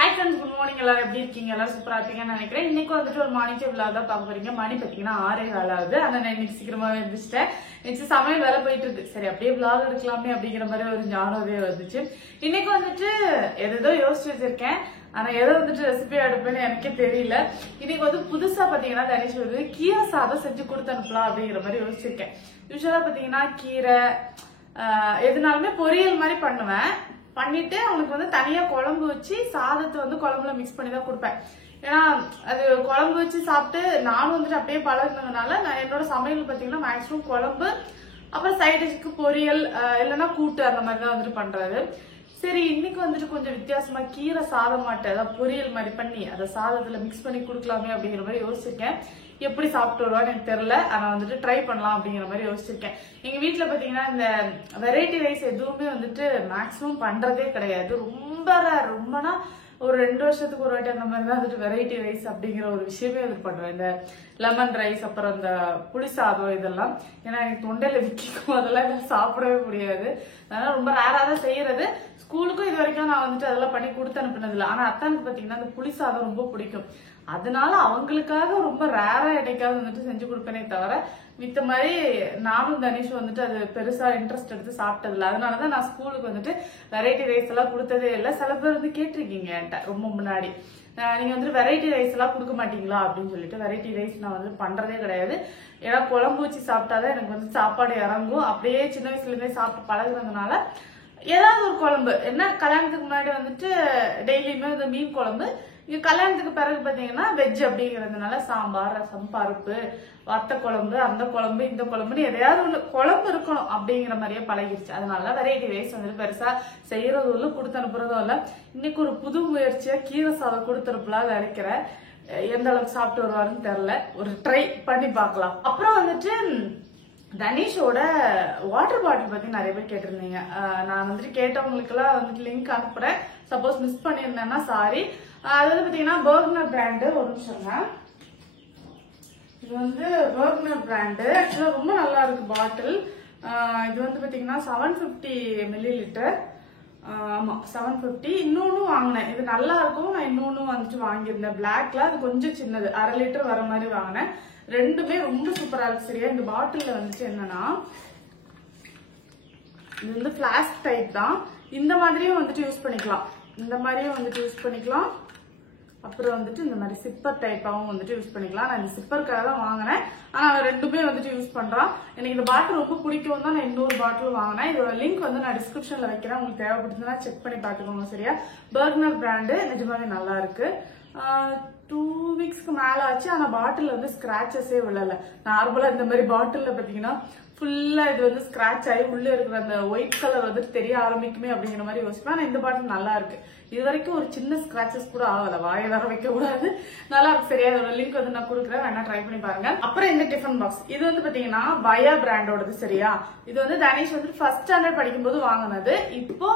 Hi friends, good morning. எல்லாரும் எப்படி இருக்கீங்க? எல்லாரும் சூப்பரா இருப்பீங்கன்னு நினைக்கிறேன். இன்னைக்கு வந்துட்டு ஒரு மார்னிங் vlog தான் பார்க்க போறீங்க. மணி பாத்தீங்கன்னா 6:15 ஆகுது. ஆனா நான் இன்னைக்கு சீக்கிரமாவே எந்திரிச்சிட்டேன். இன்னைக்கு சமையல் வேலை போயிட்டு இருக்கு. சரி அப்படியே vlog எடுக்கலாமே அப்படிங்கிற மாதிரி ஒரு ஞானோதயம் வந்துச்சு. இன்னைக்கு வந்துட்டு ஏதோ யோசிச்சு வச்சிருக்கேன். ஆனா எதை வந்துட்டு ரெசிபி எடுப்பேன்னு எனக்கே தெரியல. இன்னைக்கு வந்து புதுசா பாத்தீங்கன்னா தனிஷ் வந்து கீரை சாதம் செஞ்சு கொடுத்து அனுப்பலாம் அப்படிங்கிற மாதிரி யோசிச்சிருக்கேன். யூஸ்வலா பாத்தீங்கன்னா கீரை எதுனாலுமே பொரியல் மாதிரி பண்ணுவேன். பண்ணிட்டு அவனுக்கு வந்து தனியா குழம்பு வச்சு சாதத்தை வந்து குழம்புல மிக்ஸ் பண்ணி தான் கொடுப்பேன். ஏன்னா அது குழம்பு வச்சு சாப்பிட்டு நானும் வந்துட்டு அப்படியே பழகினதுனால நான் என்னோட சமையல் பாத்தீங்கன்னா மேக்ஸிமம் குழம்பு அப்புறம் சைட் டிஷ்க்கு பொரியல் இல்லைன்னா கூட்டு அந்த மாதிரி தான் வந்துட்டு பண்றது. சரி இன்னைக்கு வந்துட்டு கொஞ்சம் வித்தியாசமா கீரை சாதம் மாட்டேன் அதாவது பொரியல் மாதிரி பண்ணி அதை சாதத்துல மிக்ஸ் பண்ணி கொடுக்கலாமே அப்படிங்கிற மாதிரி யோசிச்சிருக்கேன். எப்படி சாப்பிட்டு வருவான்னு எனக்கு தெரியல. ஆனா வந்துட்டு ட்ரை பண்ணலாம் அப்படிங்கிற மாதிரி யோசிச்சிருக்கேன். எங்க வீட்டுல பாத்தீங்கன்னா இந்த வெரைட்டி ரைஸ் எதுவுமே வந்துட்டு மேக்சிமம் பண்றதே கிடையாது. ரொம்பனா ஒரு 2 வருஷத்துக்கு ஒரு வாட்டி அந்த மாதிரி தான் வந்துட்டு வெரைட்டி ரைஸ் அப்படிங்கிற ஒரு விஷயமே வந்துட்டு பண்றேன். இந்த லெமன் ரைஸ் அப்புறம் இந்த புளி சாதம் இதெல்லாம் ஏன்னா எனக்கு தொண்டையில விற்கும் அதெல்லாம் எனக்கு சாப்பிடவே முடியாது. அதனால ரொம்ப ரேரா தான் செய்யறது. ஸ்கூலுக்கும் இது வரைக்கும் நான் வந்துட்டு அதெல்லாம் பண்ணி கொடுத்து அனுப்பினது இல்லை. ஆனா அத்தானுக்கு பாத்தீங்கன்னா அந்த புளி சாதம் ரொம்ப பிடிக்கும். அதனால அவங்களுக்காக ரொம்ப ரேரா இடைக்காவது வந்துட்டு செஞ்சு கொடுப்பேனே தவிர மித்த மாதிரி நானும் தனிஷும் வந்துட்டு அது பெருசா இன்ட்ரெஸ்ட் எடுத்து சாப்பிட்டது இல்லை. அதனாலதான் நான் ஸ்கூலுக்கு வந்துட்டு வெரைட்டி ரைஸ் எல்லாம் கொடுத்ததே இல்லை. சில பேர் வந்து கேட்டிருக்கீங்க என்கிட்ட ரொம்ப முன்னாடி நீங்க வந்துட்டு வெரைட்டி ரைஸ் எல்லாம் கொடுக்க மாட்டீங்களா அப்படின்னு சொல்லிட்டு. வெரைட்டி ரைஸ் நான் வந்து பண்றதே கிடையாது. ஏன்னா குழம்பு வச்சு சாப்பிட்டாதான் எனக்கு வந்து சாப்பாடு இறங்கும். அப்படியே சின்ன வயசுல இருந்தே சாப்பிட்டு பழகுறதுனால ஏதாவது ஒரு குழம்பு என்ன கல்யாணத்துக்கு முன்னாடி வந்துட்டு டெய்லியுமே இந்த மீன் குழம்பு, இங்க கல்யாணத்துக்கு பிறகு பாத்தீங்கன்னா வெஜ் அப்படிங்கறதுனால சாம்பார் ரசம் பருப்பு வத்த குழம்பு அந்த குழம்பு இந்த குழம்புன்னு எதையாவது ஒண்ணு குழம்பு இருக்கணும் அப்படிங்கிற மாதிரியே பழகிருச்சு. அதனால வெரைட்டி ரைஸ் வந்துட்டு பெருசா செய்யறதும் இல்லை கொடுத்து அனுப்புறதும் இல்லை. இன்னைக்கு ஒரு புது முயற்சியா கீரை சாதம் கொடுத்துருப்பலாம் நினைக்கிறேன். எந்த அளவுக்கு சாப்பிட்டு வருவாருன்னு தெரியல. ஒரு ட்ரை பண்ணி பார்க்கலாம். அப்புறம் வந்துட்டு தனிஷோட வாட்டர் பாட்டில் பத்தி நிறைய பேர் கேட்டிருந்தீங்க. நான் வந்துட்டு கேட்டவங்களுக்கு எல்லாம் வந்துட்டு லிங்க் அனுப்புறேன். சப்போஸ் மிஸ் பண்ணியிருந்தேன்னா சாரி. அது வந்து பாத்தீங்கன்னா பர்க்னர் பிராண்டு. ஒரு நிமிஷம்ங்க. இது வந்து பர்க்னர் பிராண்டு. ஆக்சுவலா ரொம்ப நல்லா இருக்கு பாட்டில். இது வந்து பாத்தீங்கன்னா 750 ml. ஆமா 750. இன்னொன்னு வாங்கினேன். இது நல்லா இருக்கும். நான் இன்னொன்னு வந்துட்டு வாங்கியிருந்தேன் பிளாக்ல. அது கொஞ்சம் சின்னது 1/2 லிட்டர் வர மாதிரி வாங்கினேன். ரெண்டுமே ரொம்ப சூப்பரா இருக்கு. சரியா இந்த பாட்டில்ல வந்துட்டு என்னன்னா இது வந்து பிளாஸ்க் டைப் தான். இந்த மாதிரியும் வந்துட்டு யூஸ் பண்ணிக்கலாம். இந்த மாதிரியும் வந்துட்டு யூஸ் பண்ணிக்கலாம். அப்புறம் வந்துட்டு இந்த மாதிரி சிப்பர் டைப்பாவும் வந்துட்டு யூஸ் பண்ணிக்கலாம். நான் இந்த சிப்பருக்காக தான் வாங்கினேன். ஆனா ரெண்டுமே வந்துட்டு யூஸ் பண்றான். எனக்கு இந்த பாட்டில் ரொம்ப பிடிக்கும் தான் நான் இன்னொரு பாட்டில் வாங்கினேன். இதோட லிங்க் வந்து நான் டிஸ்கிரிப்ஷன்ல வைக்கிறேன். உங்களுக்கு தேவைப்படுதுன்னா செக் பண்ணி பாத்துக்கோங்க. சரியா பர்க்னர் பிராண்டு நிஜமாவே நல்லா இருக்கு. 2 வீக்ஸ்க்கு மேல ஆச்சு. ஆனா பாட்டில் வந்து ஸ்கிராச்சஸே விழல. நார்மலா இந்த மாதிரி பாட்டில்ல பாத்தீங்கன்னா ஃபுல்லா இது வந்து ஸ்கிராச் ஆகி உள்ள இருக்கிற அந்த ஒயிட் கலர் வந்துட்டு தெரிய ஆரம்பிக்குமே அப்படிங்கிற மாதிரி யோசிப்பேன். ஆனா இந்த பாட்டில் நல்லா இருக்கு. இது வரைக்கும் ஒரு சின்ன ஸ்கிராச்சஸ் கூட ஆகல. வாயை வர வைக்க கூடாது. நல்லா இருக்கு. சரியா அதோட லிங்க் வந்து நான் கொடுக்குறேன். வேணா ட்ரை பண்ணி பாருங்க. அப்புறம் இந்த டிஃபன் பாக்ஸ் இது வந்து பாத்தீங்கன்னா பயா பிராண்டோடது. சரியா இது வந்து தனிஷ் வந்து 1st ஸ்டாண்டர்ட் படிக்கும் போது வாங்கினது. இப்போ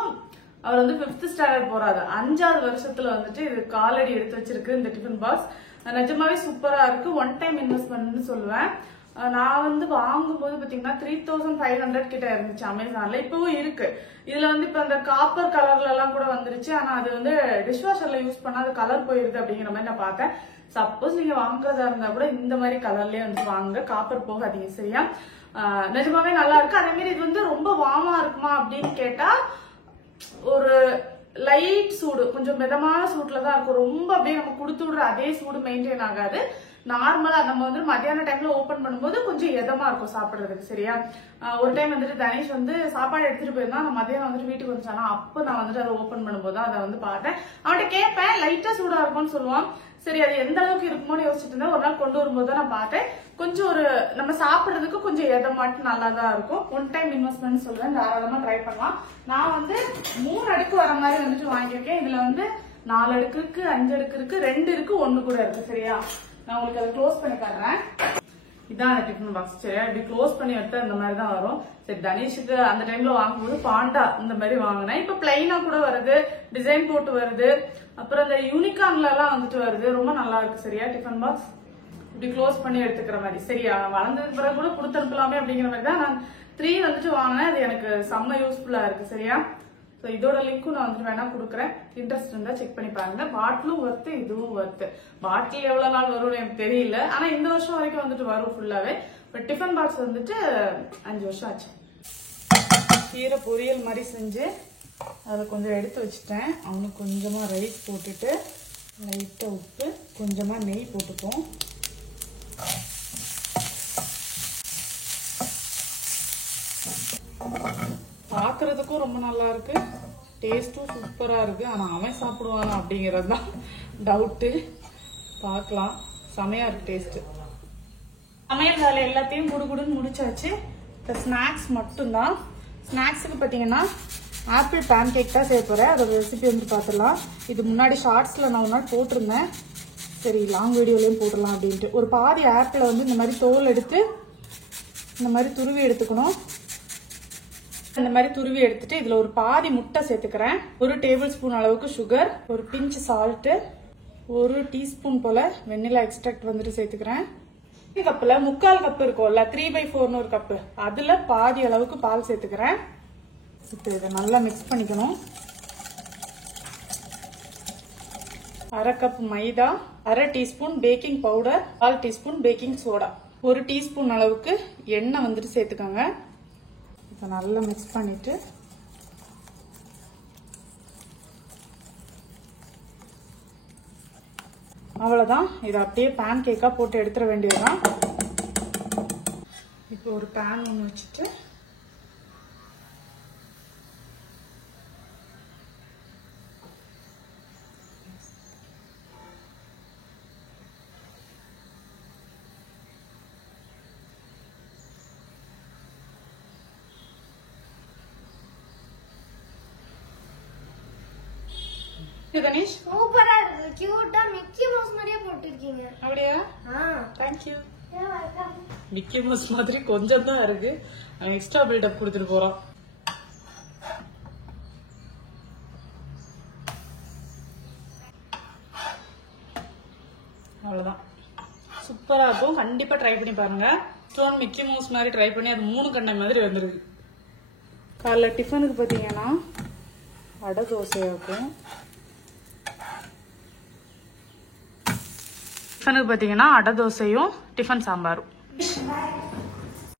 அவர் வந்து 5th ஸ்டாண்டர்ட் போறாரு. 5வது வருஷத்துல வந்துட்டு இது காலடி எடுத்து வச்சிருக்கு இந்த டிஃபன் பாக்ஸ். நிஜமாவே சூப்பரா இருக்கு. ஒன் டைம் இன்வெஸ்ட்மெண்ட்னு சொல்லுவேன். நான் வந்து வாங்கும் போது பாத்தீங்கன்னா 3500 கிட்ட இருந்துச்சு அமேசான்ல. இப்பவும் இருக்கு. இதுல வந்து இப்ப அந்த காப்பர் கலர்ல எல்லாம் கூட வந்துருச்சு. ஆனா அது வந்து டிஷ்வாஷர்ல யூஸ் பண்ணா அது கலர் போயிருது அப்படிங்கிற மாதிரி நான் பார்த்தேன். சப்போஸ் நீங்க வாங்குறதா இருந்தா கூட இந்த மாதிரி கலர்லயே வந்து வாங்க. காப்பர் போகாதீங்க. சரியா நிஜமாவே நல்லா இருக்கு. அதே மாதிரி இது வந்து ரொம்ப வார்மா இருக்குமா அப்படின்னு கேட்டா ஒரு லைட் சூடு கொஞ்சம் மிதமான சூட்ல தான் இருக்கும். ரொம்ப அப்படியே நம்ம கொடுத்து விடுற அதே சூடு மெயின்டைன் ஆகாது. நார்மலா நம்ம வந்து மத்தியான டைம்ல ஓபன் பண்ணும்போது கொஞ்சம் எதமா இருக்கும் சாப்பிடுறதுக்கு. சரியா ஒரு டைம் வந்துட்டு தனிஷ் வந்து சாப்பாடு எடுத்துட்டு போயிருந்தா நான் மத்தியானம் வந்துட்டு வீட்டுக்கு வந்துச்சானா அப்ப நான் வந்துட்டு அதை ஓபன் பண்ணும்போது தான் அதை வந்து பார்த்தேன். அவன்கிட்ட கேட்பேன் லைட்டா சூடா இருக்கும்னு சொல்லுவான். சரி அது எந்த அளவுக்கு இருக்குமோன்னு யோசிச்சுட்டு இருந்தேன். ஒரு நாள் கொண்டு வரும்போது தான் நான் பார்த்தேன். கொஞ்சம் ஒரு நம்ம சாப்பிடுறதுக்கு கொஞ்சம் எதமாட்டு நல்லா தான் இருக்கும். ஒன் டைம் இன்வெஸ்ட்மெண்ட் சொல்றேன். தாராளமா ட்ரை பண்ணலாம். நான் வந்து 3 அடுக்கு வர மாதிரி வந்துட்டு வாங்கியிருக்கேன். இதுல வந்து 4 அடுக்கு இருக்கு 5 அடுக்கு இருக்கு 2 இருக்கு 1 கூட இருக்கு. சரியா நான் உங்களுக்கு அதை க்ளோஸ் பண்ணி காட்டுறேன். இதான் டிஃபன் பாக்ஸ். சரியா இப்படி க்ளோஸ் பண்ணி எடுத்தா இந்த மாதிரி தான் வரும். சரி தனிஷுக்கு அந்த டைம்ல வாங்கும்போது பாண்டா இந்த மாதிரி வாங்கினேன். இப்ப பிளைனா கூட வருது, டிசைன் போட்டு வருது. அப்புறம் இந்த யூனிகார்ன்ல எல்லாம் வந்துட்டு வருது. ரொம்ப நல்லா இருக்கு. சரியா டிஃபன் பாக்ஸ் இப்படி க்ளோஸ் பண்ணி எடுத்துக்கிற மாதிரி. சரியா வளர்ந்ததுக்கு பிறகு கூட கொடுத்து அனுப்பலாமே அப்படிங்கிற மாதிரி தான் நான் 3 வந்துட்டு வாங்கினேன். அது எனக்கு செம்ம யூஸ்ஃபுல்லா இருக்கு. சரியா ஸோ இதோட லிங்க்கும் நான் வந்து வேணா கொடுக்குறேன், இன்ட்ரெஸ்ட் இருந்தா செக் பண்ணி பாருங்க. பாட்டிலும் ஒர்த்து, இதுவும் ஒர்த்து. பாட்டில் எவ்வளவு நாள் வரும்னு எனக்கு தெரியல, ஆனா இந்த வருஷம் வரைக்கும் வந்துட்டு வரும் ஃபுல்லாவே. பட் டிஃபன் பாக்ஸ் வந்துட்டு 5 வருஷம் ஆச்சு. கீரை பொரியல் மாதிரி செஞ்சு அதை கொஞ்சம் எடுத்து வச்சுட்டேன். அவனுக்கு கொஞ்சமா ரைஸ் போட்டுட்டு லைட்டா உப்பு கொஞ்சமா நெய் போட்டுப்போம். பார்க்கறதுக்கும் ரொம்ப நல்லா இருக்கு, டேஸ்டும் சூப்பரா இருக்கு. ஆனா அவன் சாப்பிடுவானா அப்படிங்கிறது தான் டவுட்டு. பார்க்கலாம். செமையா இருக்கு டேஸ்ட். சமையல் வேலை எல்லாத்தையும் குடுகுடுன்னு முடிச்சாச்சு. இப்போ ஸ்நாக்ஸ் மட்டும்தான். ஸ்நாக்ஸுக்கு பார்த்தீங்கன்னா ஆப்பிள் பேன் கேக் தான் செய்ய போறேன். அதோட ரெசிபி வந்து பார்த்துடலாம். இது முன்னாடி ஷார்ட்ஸ்ல நான் ஒரு நாள் போட்டிருந்தேன், சரி லாங் வீடியோலையும் போட்டுடலாம் அப்படின்ட்டு. ஒரு பாதி ஆப்பிளை வந்து இந்த மாதிரி தோல் எடுத்து இந்த மாதிரி துருவி எடுத்துக்கணும். இந்த மாதிரி துருவி எடுத்துட்டு இதுல ஒரு பாதி முட்டை சேர்த்துக்கிறேன். 1 டேபிள் ஸ்பூன் அளவுக்கு சுகர், ஒரு பிஞ்ச் சால்ட், 1 டீஸ்பூன் போல வெண்ணிலா எக்ஸ்ட்ராக்ட் வந்துட்டு சேர்த்துக்கிறேன். கப்புல 3/4 கப் இருக்கும்ல, 3/4 ஒரு கப்பு, அதுல பாதி அளவுக்கு பால் சேர்த்துக்கிறேன். இப்போ இதை நல்லா மிக்ஸ் பண்ணிக்கணும். 1/2 கப் மைதா, 1/2 teaspoon baking powder, 1/4 teaspoon baking soda, 1 teaspoon அளவுக்கு எண்ணெய் வந்துட்டு சேர்த்துக்கோங்க. இப்போ நல்லா மிக்ஸ் பண்ணிட்டு அவ்வளவுதான். இதை அப்படியே பேன் கேக்கா போட்டு எடுத்துட வேண்டியதுதான். இப்போ ஒரு பேன் ஒன்று வச்சுட்டு கணேஷ் சூப்பரா இருக்கு, கியூட்டா மிக்கி மவுஸ் மாதிரியே போட்டுருக்கீங்க. அப்படியா? Thank you. மிக்கி மவுஸ் மாதிரி கொஞ்சம் தான் இருக்கு, எக்ஸ்ட்ரா பில்டப் கொடுத்துட்டு போறோம். அவ்வளவுதான், சூப்பரா இருக்கும். கண்டிப்பா ட்ரை பண்ணி பாருங்க. ஸ்டோன் மிக்கி மவுஸ் மாதிரி ட்ரை பண்ணி அது 3 கண்ணை மாதிரி வந்துருக்கு. காலைல டிஃபனுக்கு பாத்தீங்கன்னா அடை தோசையாக்கும். டிஃபனுக்கு பார்த்தீங்கன்னா அடை தோசையும் டிஃபன் சாம்பாரும்.